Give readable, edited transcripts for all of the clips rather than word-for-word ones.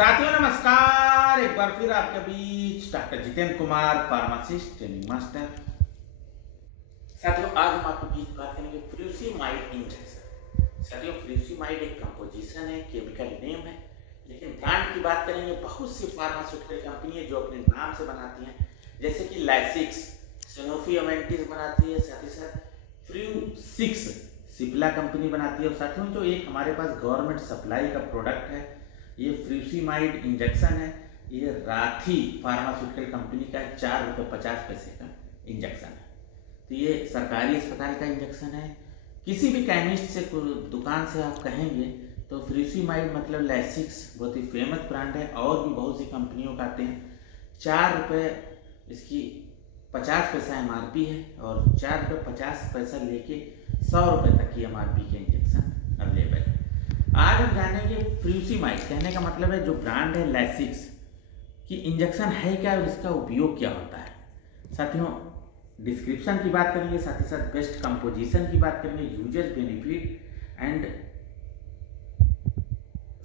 साथियों नमस्कार। एक बार फिर आपके बीच doctor Jitendra Kumar, pharmacist, training master. साथियों आज हम आपके बीच बात करेंगे फ्यूसिमाइड इंजेक्शन। साथियों फ्यूसिमाइड एक कंपोजिशन है, केमिकल नेम है, लेकिन ब्रांड की बात करेंगे बहुत सी फार्मास्यूटिकल कंपनी है जो अपने नाम से बनाती हैं, जैसे कि लाइसिक्स, सैनोफी अवेंटिस बनाती है, साथ ही साथ फ्यूसिक्स सिप्ला कंपनी बनाती है। और साथियों जो एक हमारे पास गवर्नमेंट सप्लाई का प्रोडक्ट है, ये फ्यूसिमाइड इंजेक्शन है, ये राथी फार्मास्यूटिकल कंपनी का 4.50 रुपये का इंजेक्शन है। तो ये सरकारी अस्पताल का इंजेक्शन है। किसी भी केमिस्ट से दुकान से आप कहेंगे तो फ्यूसिमाइड मतलब लाइसिक्स बहुत ही फेमस ब्रांड है, और भी बहुत सी कंपनियों का आते हैं। 4 रुपये इसकी 50 पैसा MRP है, और 4.50 लेके 100 रुपये तक की MRP के इंजेक्शन अवेलेबल है। आज हम जानेंगे फ्यूसिमाइड कहने का मतलब है जो ब्रांड है लाइसिक्स की इंजेक्शन है क्या और इसका उपयोग क्या होता है। साथियों डिस्क्रिप्शन की बात करेंगे, साथ ही साथ बेस्ट कंपोजिशन की बात करेंगे, uses, benefit and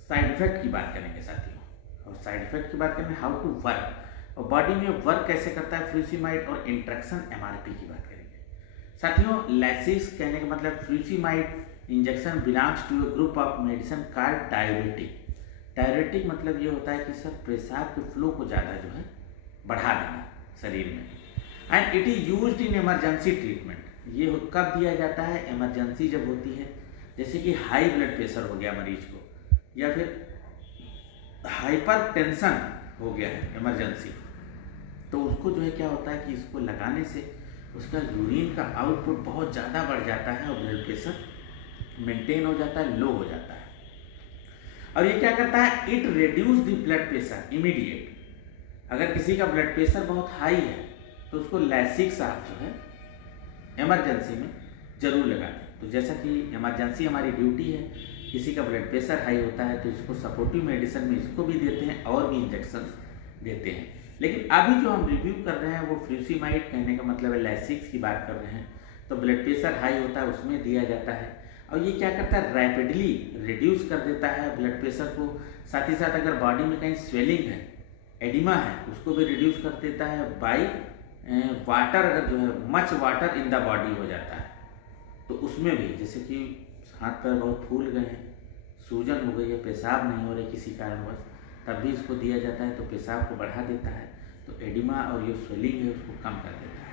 side effect की बात करेंगे साथियों। और साइड इफेक्ट की बात करेंगे हाउ टू वर्क, और बॉडी में वर्क कैसे करता है फ्यूसिमाइड, और इंट्रैक्शन MRP की बात करेंगे। साथियों लाइसिक्स कहने का मतलब furosemide injection belongs to a group of medicine called diuretic. Diuretic मतलब ये होता है कि सर पेशाब के फ्लो को ज़्यादा जो है बढ़ा देना शरीर में, and it is used in emergency treatment. ये कब दिया जाता है? इमरजेंसी जब होती है, जैसे कि हाई ब्लड प्रेशर हो गया मरीज को, या फिर हाइपर टेंशन हो गया है इमरजेंसी, तो उसको जो है क्या होता है कि इसको लगाने से उसका यूरिन का आउटपुट बहुत ज़्यादा बढ़ जाता है और ब्लड प्रेशर मेंटेन हो जाता है, लो हो जाता है। और ये क्या करता है? It reduce the blood pressure immediate. अगर किसी का ब्लड प्रेशर बहुत हाई है तो उसको लाइसिक्स आप जो है इमरजेंसी में जरूर लगा दें। तो जैसा कि इमरजेंसी हमारी ड्यूटी है, किसी का ब्लड प्रेशर हाई होता है तो इसको सपोर्टिव मेडिसिन में इसको भी देते हैं और भी इंजेक्शन देते हैं। लेकिन अभी जो हम रिव्यू कर रहे हैं वो फ्यूसिमाइड कहने का मतलब है लाइसिक्स की बात कर रहे हैं। तो ब्लड प्रेशर हाई होता है उसमें दिया जाता है, और ये क्या करता है? रैपिडली रिड्यूस कर देता है ब्लड प्रेशर को। साथ ही साथ अगर बॉडी में कहीं स्वेलिंग है, एडिमा है, उसको भी रिड्यूस कर देता है बाई वाटर। अगर जो है much water in the body हो जाता है तो उसमें भी, जैसे कि हाथ पैर बहुत फूल गए हैं, सूजन हो गई है, पेशाब नहीं हो रही किसी कारणवश, तब भी इसको दिया जाता है तो पेशाब को बढ़ा देता है, तो एडिमा और ये स्वेलिंग है उसको कम कर देता है।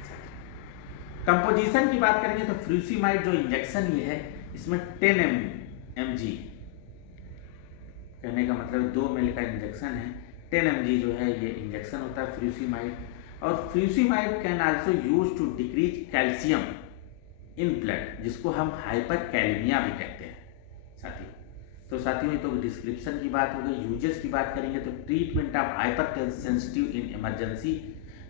कंपोजिशन की बात करेंगे तो फ्यूसिमाइड जो इंजेक्शन ये है, इसमें 10 mg कहने का मतलब 2 ml का इंजेक्शन है। 10 mg जो है ये इंजेक्शन होता है फ्यूसिमाइड। और furosemide can also use to decrease calcium in blood, जिसको हम हाइपरकैलेमिया भी कहते हैं साथियों। तो साथियों ये तो डिस्क्रिप्शन की बात हो गई। यूजेस की बात करेंगे तो treatment of hyper sensitive in emergency,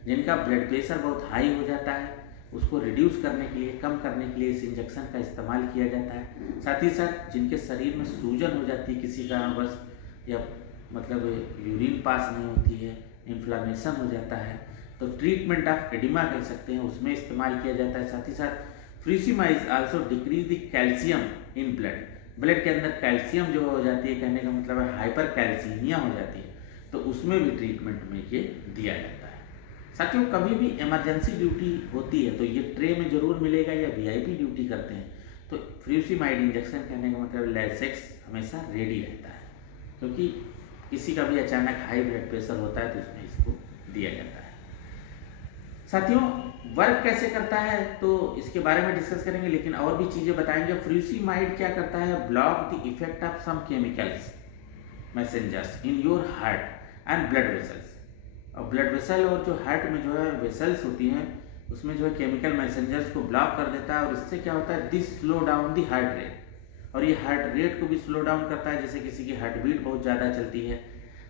जिनका ब्लड प्रेशर बहुत हाई हो जाता है उसको रिड्यूस करने के लिए, कम करने के लिए इस इंजेक्शन का इस्तेमाल किया जाता है। साथ ही साथ जिनके शरीर में सूजन हो जाती है किसी कारणवश, या मतलब यूरिन पास नहीं होती है, इन्फ्लामेशन हो जाता है, तो ट्रीटमेंट ऑफ एडिमा कह सकते हैं, उसमें इस्तेमाल किया जाता है। साथ ही साथ furosemide also decrease the calcium in blood. Blood के अंदर कैल्शियम जो हो जाती है, कहने का मतलब है हाइपर कैल्सीमिया हो जाती है, तो उसमें भी ट्रीटमेंट में ये दिया जाता है। साथियों कभी भी इमरजेंसी ड्यूटी होती है तो ये ट्रे में जरूर मिलेगा, या VIP ड्यूटी करते हैं तो फ्यूसिमाइड इंजेक्शन कहने का मतलब लाइसिक्स हमेशा रेडी रहता है, क्योंकि किसी का भी अचानक हाई ब्लड प्रेशर होता है तो इसमें इसको दिया जाता है। साथियों वर्क कैसे करता है तो इसके बारे में डिस्कस करेंगे, लेकिन और भी चीज़ें बताएंगे। फ्यूसिमाइड क्या करता है? Block the effect of some chemicals messengers in your heart and blood vessels. और ब्लड वेसल और जो हार्ट में जो है वेसल्स होती हैं उसमें जो है केमिकल मैसेंजर्स को ब्लॉक कर देता है, और इससे क्या होता है? This slow down the heart rate, और ये हार्ट रेट को भी स्लो डाउन करता है। जैसे किसी की हार्ट बीट बहुत ज़्यादा चलती है,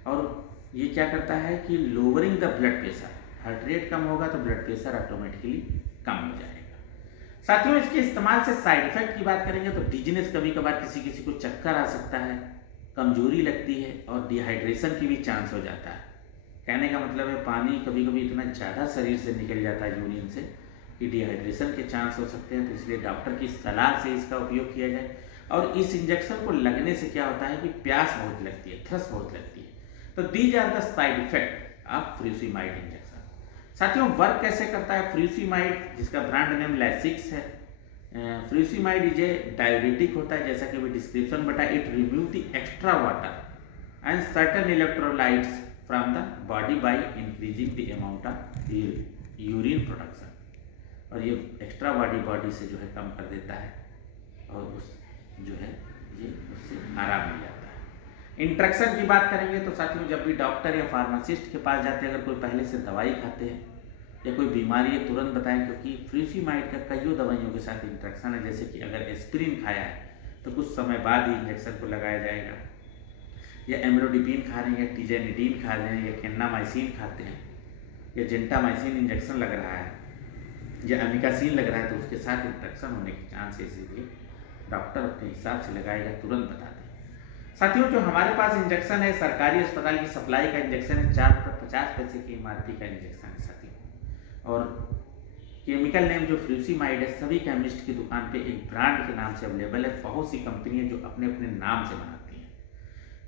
और ये क्या करता है कि lowering the blood pressure. Heart rate कम होगा तो ब्लड प्रेशर ऑटोमेटिकली कम हो जाएगा। साथियों इसके इस्तेमाल से साइड इफेक्ट की बात करेंगे तो डिजीनेस, कभी कभार किसी को चक्कर आ सकता है, कमजोरी लगती है, और डिहाइड्रेशन की भी चांस हो जाता है। कहने का मतलब है पानी कभी कभी इतना ज़्यादा शरीर से निकल जाता है यूरिन से कि डिहाइड्रेशन के चांस हो सकते हैं, तो इसलिए डॉक्टर की सलाह से इसका उपयोग किया जाए। और इस इंजेक्शन को लगने से क्या होता है कि प्यास बहुत लगती है, थ्रस बहुत लगती है, तो these are the side effect of furosemide injection. साथियों वर्क कैसे करता है फ्यूसिमाइड, जिसका ब्रांड नेम लैसिक्स है। फ्यूसिमाइड इज ए डायबिटिक होता है, जैसा कि भी डिस्क्रिप्शन बता, it remove the extra water and certain electrolytes from the body by increasing the amount of urine production. और ये एक्स्ट्रा बॉडी से जो है कम कर देता है और उस जो है ये उससे आराम मिल जाता है। इंट्रैक्शन की बात करेंगे तो साथियों जब भी डॉक्टर या फार्मासिस्ट के पास जाते हैं, अगर कोई पहले से दवाई खाते हैं या कोई बीमारी है तुरंत बताएं, क्योंकि फ्यूसिमाइड का कई दवाइयों के साथ इंट्रैक्शन है। जैसे कि अगर एस्पिरिन खाया है तो कुछ समय बाद ही इंजेक्शन को लगाया जाएगा, या एम्लोडिपिन खा रहे हैं, या टीजेनिडीन खा रहे हैं, या केन्नामाइसिन खाते हैं, या जेंटामाइसिन इंजेक्शन लग रहा है, या अमिकासिन लग रहा है, तो उसके साथ इंट्रैक्शन होने के चांस है, इसीलिए डॉक्टर अपने हिसाब से लगाएगा, तुरंत बता दें। साथियों जो हमारे पास इंजेक्शन है सरकारी अस्पताल की सप्लाई का इंजेक्शन है, 4 रुपये 50 पैसे की MRP का इंजेक्शन है साथियों। और केमिकल नेम जो फ्यूसिमाइड है सभी केमिस्ट की दुकान पे एक ब्रांड के नाम से अवेलेबल है। बहुत सी कंपनी है जो अपने अपने नाम से बनाती हैं।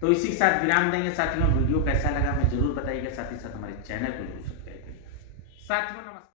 तो इसी के साथ विराम देंगे साथियों। वीडियो कैसा लगा हमें जरूर बताइएगा, साथ ही साथ हमारे चैनल को जरूर सब्सक्राइब करिएगा। साथियों नमस्कार।